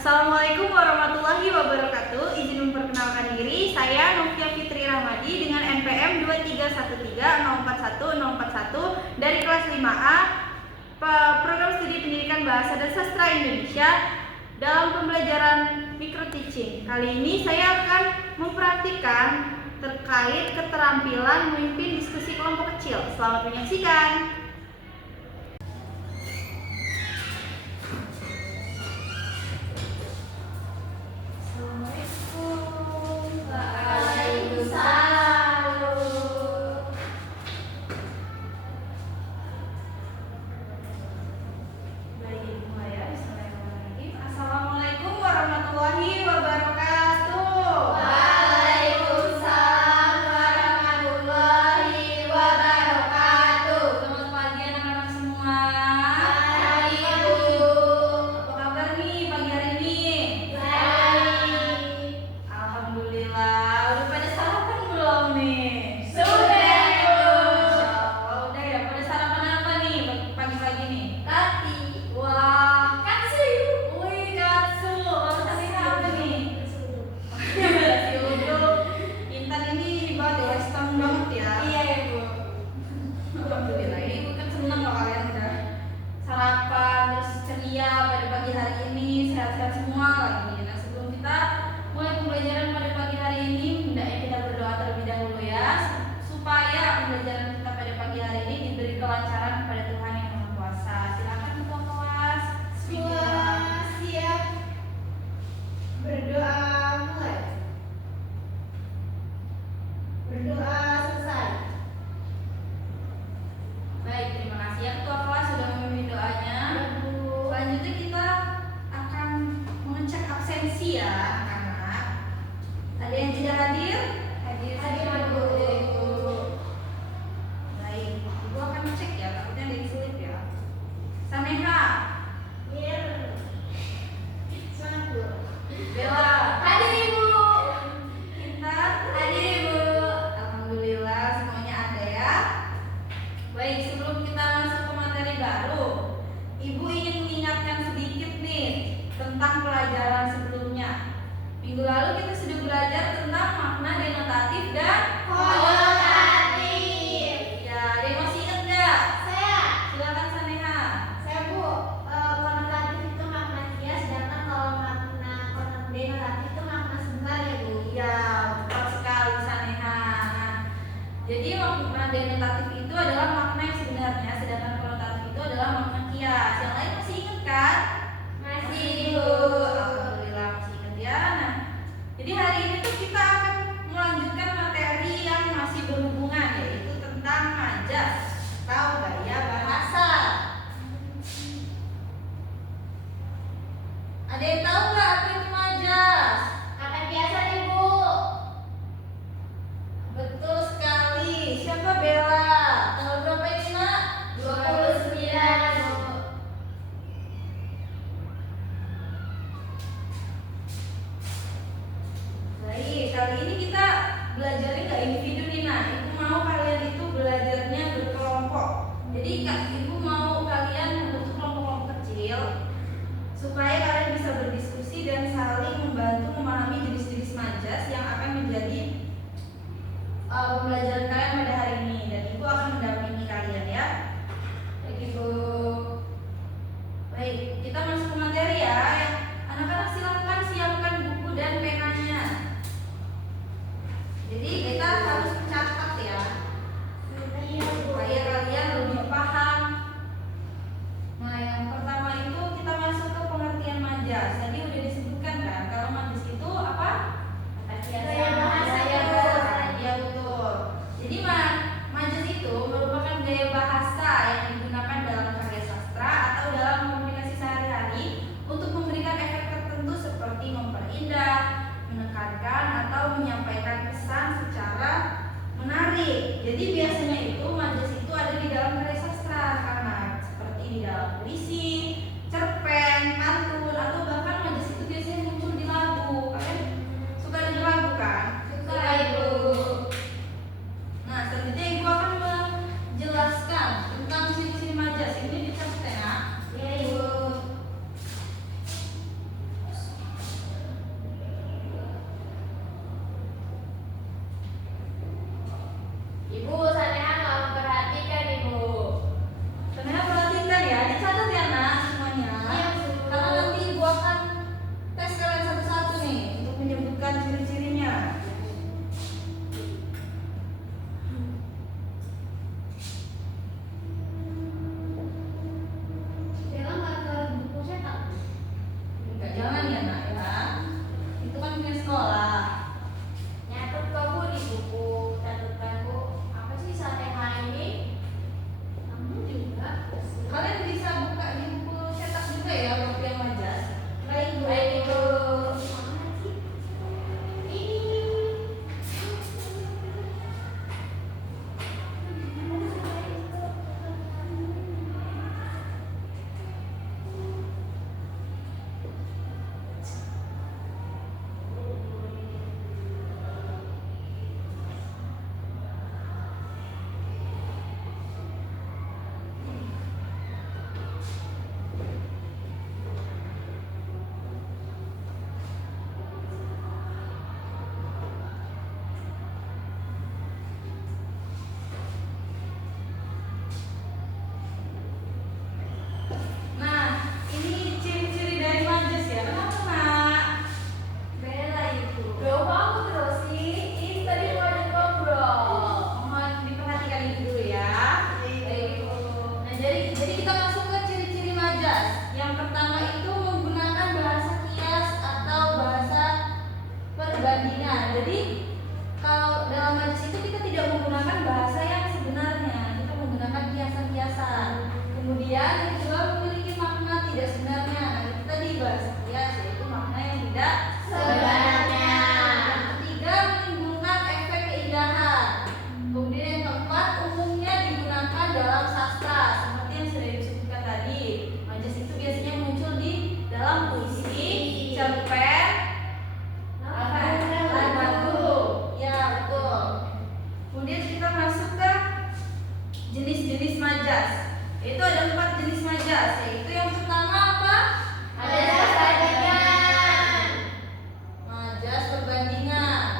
Assalamualaikum warahmatullahi wabarakatuh. Izin memperkenalkan diri, saya Novia Fitri Rahmadi dengan NPM 2313041 dari kelas 5A Program Studi Pendidikan Bahasa dan Sastra Indonesia dalam pembelajaran micro teaching. Kali ini saya akan memperhatikan terkait keterampilan memimpin diskusi kelompok kecil. Selamat menyaksikan. Tentang pelajaran sebelumnya. Minggu lalu kita sudah belajar tentang makna denotatif dan konotatif. Ya, ada yang masih ingat nggak? Saya. Silakan Saneha. Saya Bu. Konotatif itu makna kias, sedangkan kalau makna denotatif itu makna sebentar ya Bu. Ya, betul sekali Saneha. Nah, jadi makna denotatif itu adalah makna yang sebenarnya, sedangkan konotatif itu adalah makna kias. Yang lain masih ingat kan? Masih. Alhamdulillah masih ingat ya. Nah, jadi hari ini tuh kita akan melanjutkan materi yang masih berhubungan, yaitu tentang majas atau gaya bahasa. Ada yang tahu nggak apa itu majas? Kata biasa nih Bu. Betul sekali. Siapa Bella? Tanggal berapa ini nak? 29 Bu. Baik, kali ini kita belajarnya nggak individu nih. Nah, ibu mau kalian itu belajarnya berkelompok. Jadi ibu mau kalian membentuk kelompok-kelompok kecil supaya kalian bisa berdiskusi perbandingan. Jadi kalau dalam majas itu kita tidak menggunakan bahasa yang sebenarnya, kita menggunakan kiasan-kiasan. Kemudian yang kedua memiliki makna tidak sebenarnya. Nah, itu tadi bahasa kias, yaitu makna yang tidak Sebenarnya. Yang ketiga menimbulkan efek keindahan. Kemudian yang keempat umumnya digunakan dalam sastra, seperti yang sudah disebutkan tadi. Majas itu biasanya muncul di dalam puisi, cerpen, lagu. Ya, betul. Kemudian kita masuk ke jenis-jenis majas. Yaitu ada 4 jenis majas. Yaitu yang pertama apa? Majas perbandingan. Majas perbandingan.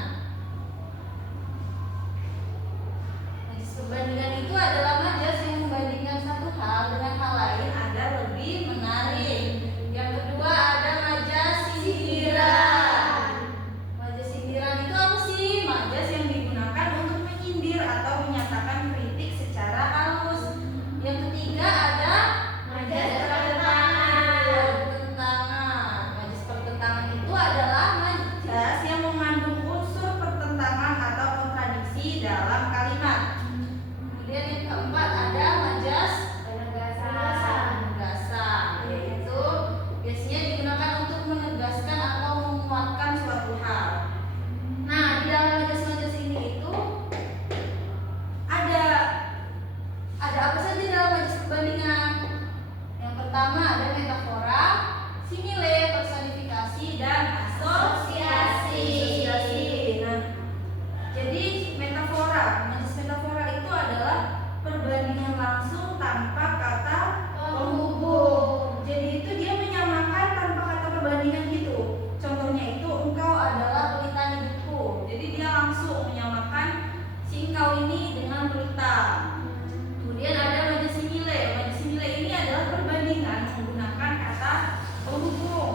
Majas perbandingan itu adalah majas yang membandingkan satu hal dengan hal lain agar lebih menarik. Yang kedua ada majas sindiran. Majas sindiran itu apa sih? Majas yang digunakan untuk menyindir atau menyatakan kritik secara halus. Yang ketiga ada Majas pertentangan. pertentangan. Majas pertentangan itu adalah majas yang mengandung unsur pertentangan atau kontradiksi dalam kalimat. Kemudian yang keempat ada majas penegasan, yaitu biasanya digunakan untuk menegaskan atau menguatkan suatu hal. Nah, di dalam majas-majas ini itu ada apa saja dalam majas perbandingan? Yang pertama ada metafora, simile, personifikasi, dan asosiasi. Nah, jadi majas metafora itu adalah perbandingan langsung tanpa kata penghubung. Jadi itu dia menyamakan tanpa kata perbandingan gitu. Contohnya itu engkau adalah pelita hidupku. Jadi dia langsung menyamakan si engkau ini dengan pelita. Kemudian ada majas simile. Majas simile ini adalah perbandingan menggunakan kata penghubung.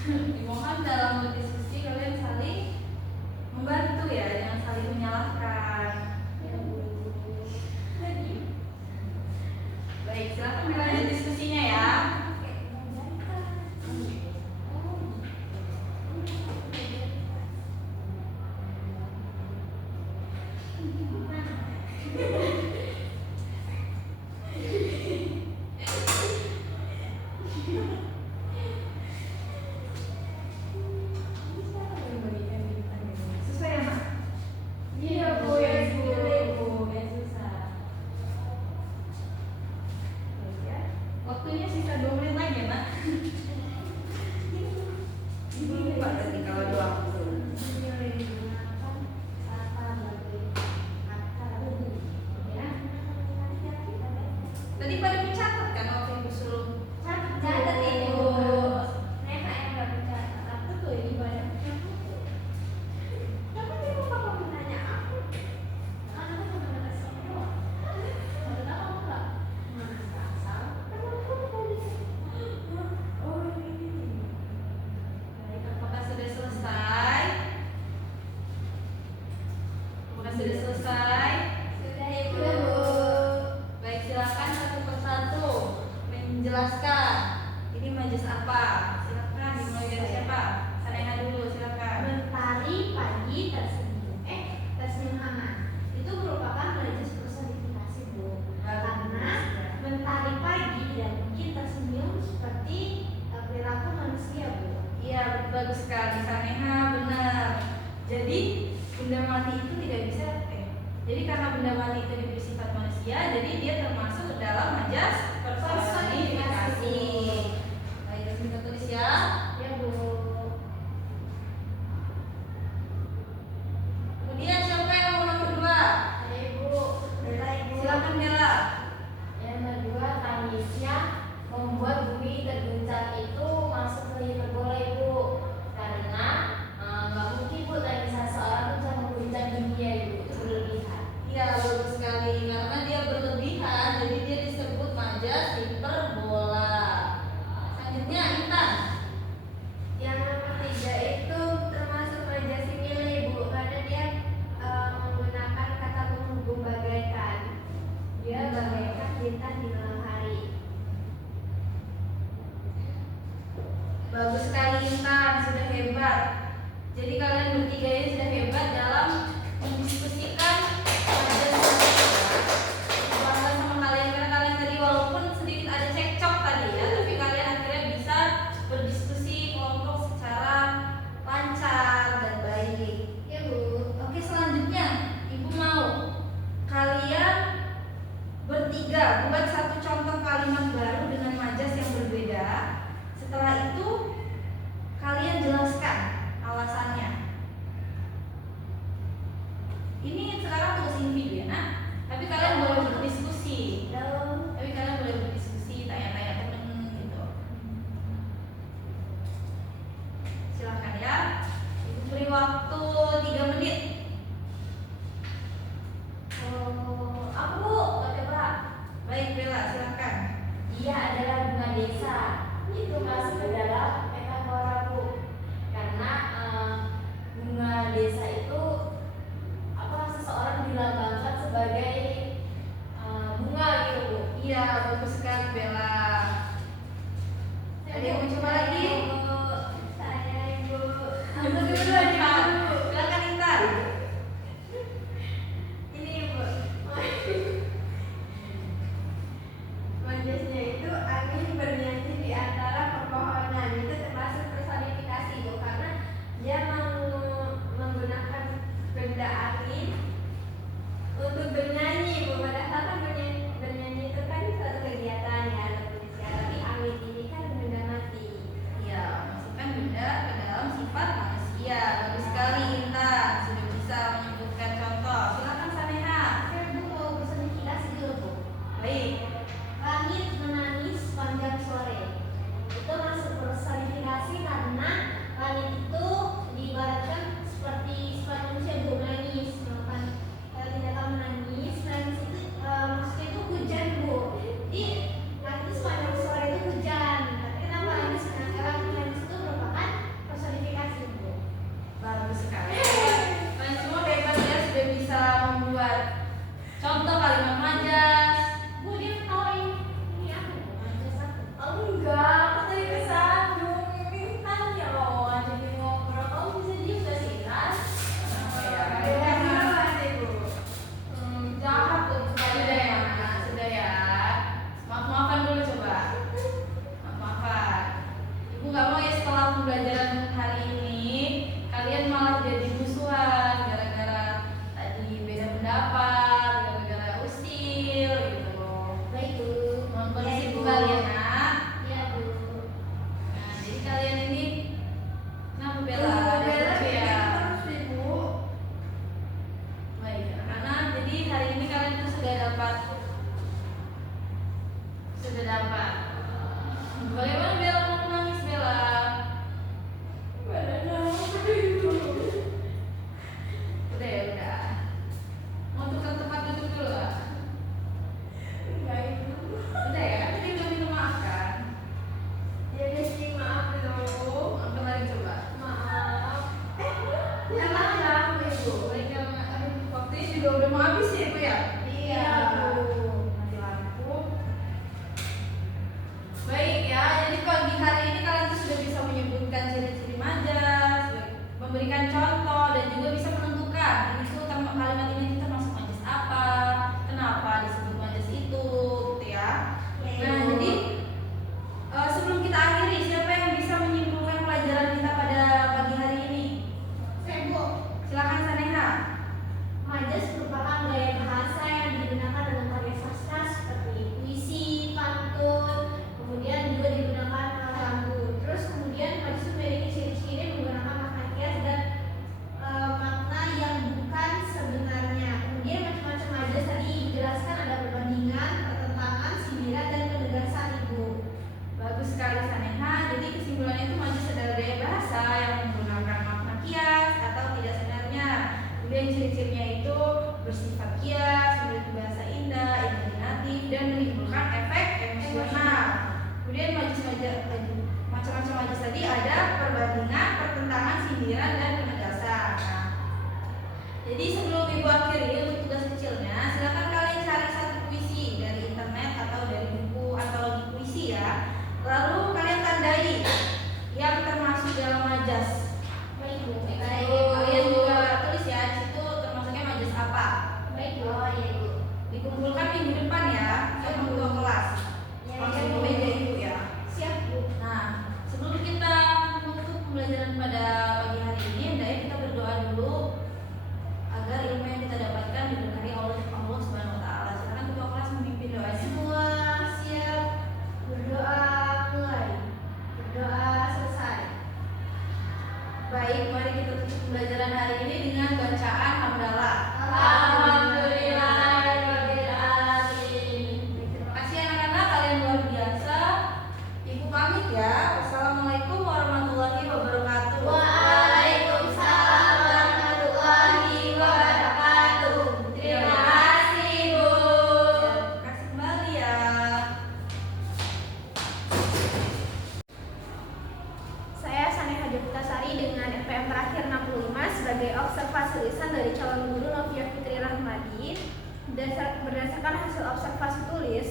Dimohon dalam berdiskusi kalian saling membantu ya, jangan saling menyalahkan. Baik, silakan dilanjut diskusinya ya. Susah ya, Mak? Iya, Bu, ya, Bu. Yang susah. Baik ya. Waktunya sisa 2 menit lagi ya, Mak. Ibu lupa tadi kalau 2 waktu. Tadi pada mencatat kan waktu Ibu suruh Catat Ibu. Mereka yang nggak mencatat. Aku tuh ini banyak. Tapi Ibu kalau menanya aku, kan aku cuma kasih doang. Menurut aku nggak asal. Kenapa tulis? Oh ini. Baik, apakah sudah selesai? Apakah sudah selesai? Sudah Ibu. Baik, silakan satu persatu menjelaskan. Ini majelis apa? Silakan dimulai dari siapa? Saneha dulu, silakan. Mentari pagi tersenyum. Tersenyum aman. Itu merupakan majelis personifikasi, Bu. Karena mentari pagi tidak mungkin tersenyum seperti perilaku manusia, Bu. Iya, bagus sekali Saneha, benar. Jadi benda mati itu tidak bisa jadi karena benda mati itu diberi sifat manusia, jadi dia termasuk dalam majas personifikasi. Baik, kita tulis ya. Ya, Bu. Kemudian siapa yang mau nomor 2? Ada Ibu. Bella, Ibu. Silakan Bella. Yang kedua, tangisnya membuat bumi terguncang itu masuk ke hiperbola, Ibu. Karena nggak mungkin, Bu, tangisan seorang itu bisa mengguncang dunia, Ibu. Itu berlebihan. Iya, bagus sekali karena dia berlebihan, jadi dia disebut majas hiperbola. Selanjutnya Intan. Yang nomor 3 itu termasuk majas simile, Ibu, karena dia menggunakan kata penghubung bagaikan. Dia bagaikan bintang di malam hari. Bagus sekali Intan, sudah hebat. Jadi kalian bertiga ini sudah hebat dalam mendiskusikan majas bangga sama kalian karena kalian tadi walaupun sedikit ada cekcok tadi ya, tapi kalian akhirnya bisa berdiskusi kelompok secara lancar dan baik. Ya, Bu. Oke, selanjutnya Ibu mau kalian bertiga buat satu contoh kalimat baru dengan majas yang berbeda. Setelah itu kalian jelaskan alasannya. Ini sekarang tugas individu ya, nah. Tapi kalian boleh berdiskusi. Tapi kalian boleh berdiskusi, tanya-tanya temen gitu. Silakan ya. Ibu beri waktu 3 menit. Aku, coba. Baik Bella, silakan. Dia adalah bunga desa. Itu masuk ke dalam metafora, Bu. Karena bunga desa itu seseorang dilambangkan sebagai bunga gitu, Bu. Iya, bagus sekali Bella. Ada yang mau coba lagi? Saya Ibu. Aku dulu aja. Silakan Intan. Ini Ibu. Majasnya itu angin bernyanyi di antara pepohonan. Itu termasuk personifikasi, Bu, karena dia menggunakan benda angin untuk bernyanyi, Bu. Padahal kan bernyanyi itu kan suatu kegiatan ya, tapi angin ini kan benda mati. Iya, pembelajaran hari ini kalian malah jadi musuhan gara-gara tadi beda pendapat, gara-gara usil gitu loh. Baik Bu. Mohon kondisi Ya, Bu Bu. kalian nak. Iya Bu. Nah, jadi kalian ini kenapa bela? Bella Gitu ya. terus Ibu. Baik, karena jadi hari ini kalian tuh sudah dapat bagaimana Bella mau menangis Bella? Udah ya udah. Mau tukar tempat duduk dulu lah. Udah ya, tadi udah minta maaf kan? Ya Desi, maaf dulu. Kemarin coba. Maaf. Emang ya Ibu. Waktunya juga udah mau habis ya Bu ya? Iya Bu. Mati lampu. Baik ya, jadi pagi hari ini kalian tuh sudah bisa menyebutkan ciri-ciri majas, memberikan contoh dan juga bisa menentukan ini tuh kalimat ini tuh termasuk majas apa, kenapa disebut majas itu, gitu ya. Nah, jadi sebelum kita akhiri, siapa yang bisa menyimpulkan pelajaran kita pada pagi hari ini? Saya Bu. Silakan Saneha. Majas merupakan gaya bahasa yang digunakan dalam karya sastra seperti puisi, pantun, kemudian juga digunakan lagu. Terus kemudian majas memiliki ciri-ciri menggunakan makna kias dan makna yang bukan sebenarnya. Kemudian macam-macam majas tadi dijelaskan ada perbandingan, pertentangan, sindiran, dan penegasan Ibu. Bagus sekali Saneha. Jadi kesimpulannya itu majas adalah gaya bahasa yang menggunakan makna kias atau tidak sebenarnya. Kemudian ciri-cirinya itu bersifat kias, memiliki bahasa indah, imajinatif, dan menimbulkan efek emosional. Kemudian macam-macam majas tadi ada perbandingan, pertentangan, sindiran, dan penegasan. Nah, jadi sebelum Ibu akhiri untuk tugas kecilnya, silakan kalian cari satu puisi dari internet atau dari buku antologi puisi ya. Lalu kalian tandai yang termasuk dalam majas. Baik Bu. Kalian juga tulis ya di situ termasuknya majas apa. Baik Bu. Oh iya Ibu. Dikumpulkan minggu depan ya sama ketua kelas. Langsung ke meja Ibu ya. Siap Bu. Nah, sebelum kita menutup pembelajaran pada pagi hari ini, hendaknya kita berdoa dulu agar ilmu yang kita dapatkan diberkahi oleh Allah Subhanahu wa taala. Silakan ketua kelas memimpin doanya. Semua siap. Berdoa mulai. Berdoa selesai. Baik, mari kita tutup pembelajaran hari ini dengan bacaan hamdalah. Alhamdulillahirobbilalamin. Terima kasih anak-anak, kalian luar biasa. Ibu pamit ya. Wassalamualaikum warahmatullahi wabarakatuh. Waalaikumsalam warahmatullahi wabarakatuh. Terima kasih Bu. Terima kasih kembali ya. Saya Saneha Deputasari dengan FPM terakhir 65 sebagai observasi lisan dari calon guru Novia Fitri Rahmadi. Berdasarkan hasil observasi tulis,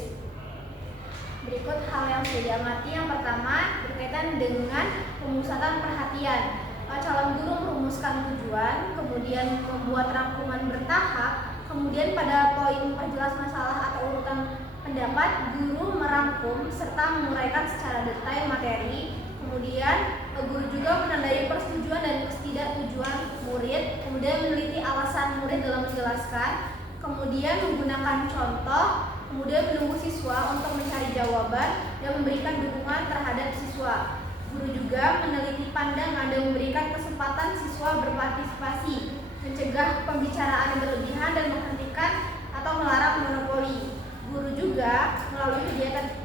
berikut hal yang sudah diamati. Yang pertama berkaitan dengan pemusatan perhatian. Calon guru merumuskan tujuan, kemudian membuat rangkuman bertahap, kemudian pada poin perjelas masalah atau urutan pendapat, guru merangkum serta menguraikan secara detail materi. Kemudian guru juga menandai persetujuan dan ketidaktujuan murid, kemudian meneliti alasan murid dalam menjelaskan, kemudian menggunakan contoh, kemudian menunggu siswa untuk mencari jawaban dan memberikan dukungan terhadap siswa. Guru juga meneliti pandangan dan memberikan kesempatan siswa berpartisipasi, mencegah pembicaraan yang berlebihan dan menghentikan atau melarang monopoli. Guru juga melalui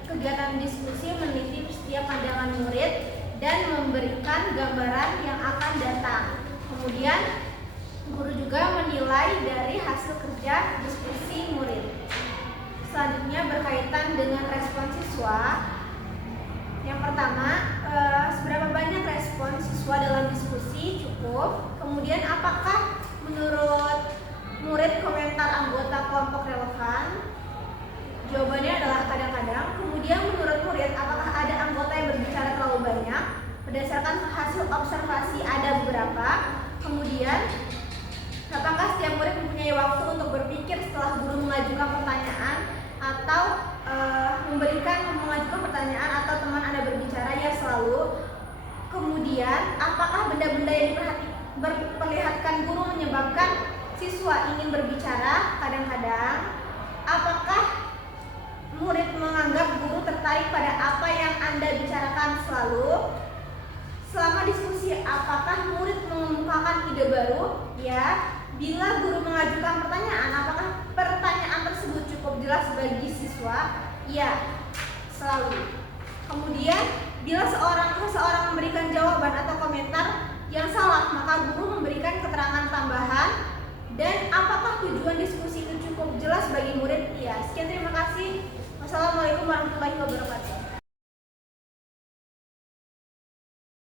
kegiatan diskusi meneliti setiap pandangan murid dan memberikan gambaran yang akan datang. Kemudian guru juga menilai dari hasil kerja diskusi murid. Selanjutnya berkaitan dengan respon siswa. Yang pertama, seberapa banyak respon siswa dalam diskusi? Cukup. Kemudian apakah menurut murid komentar anggota kelompok relevan? Jawabannya adalah kadang-kadang. Kemudian menurut murid, apakah ada anggota yang berbicara terlalu banyak? Berdasarkan hasil observasi ada beberapa. Kemudian apakah setiap murid mempunyai waktu untuk berpikir setelah guru mengajukan pertanyaan atau mengajukan pertanyaan atau teman Anda berbicara? Ya, selalu. Kemudian Kemudian, apakah benda-benda yang diperlihatkan guru menyebabkan siswa ingin berbicara? Kadang-kadang. Apakah murid menganggap guru tertarik pada apa yang Anda bicarakan? Selalu. Selama diskusi, apakah murid mengemukakan ide baru? Ya. Bila guru mengajukan pertanyaan, apakah pertanyaan tersebut cukup jelas bagi siswa? Ya. Selalu. Kemudian, bila seseorang memberikan jawaban atau komentar yang salah, maka guru memberikan keterangan tambahan. Dan apakah tujuan diskusi itu cukup jelas bagi murid? Ya. Sekian, terima kasih. Wassalamualaikum warahmatullahi wabarakatuh.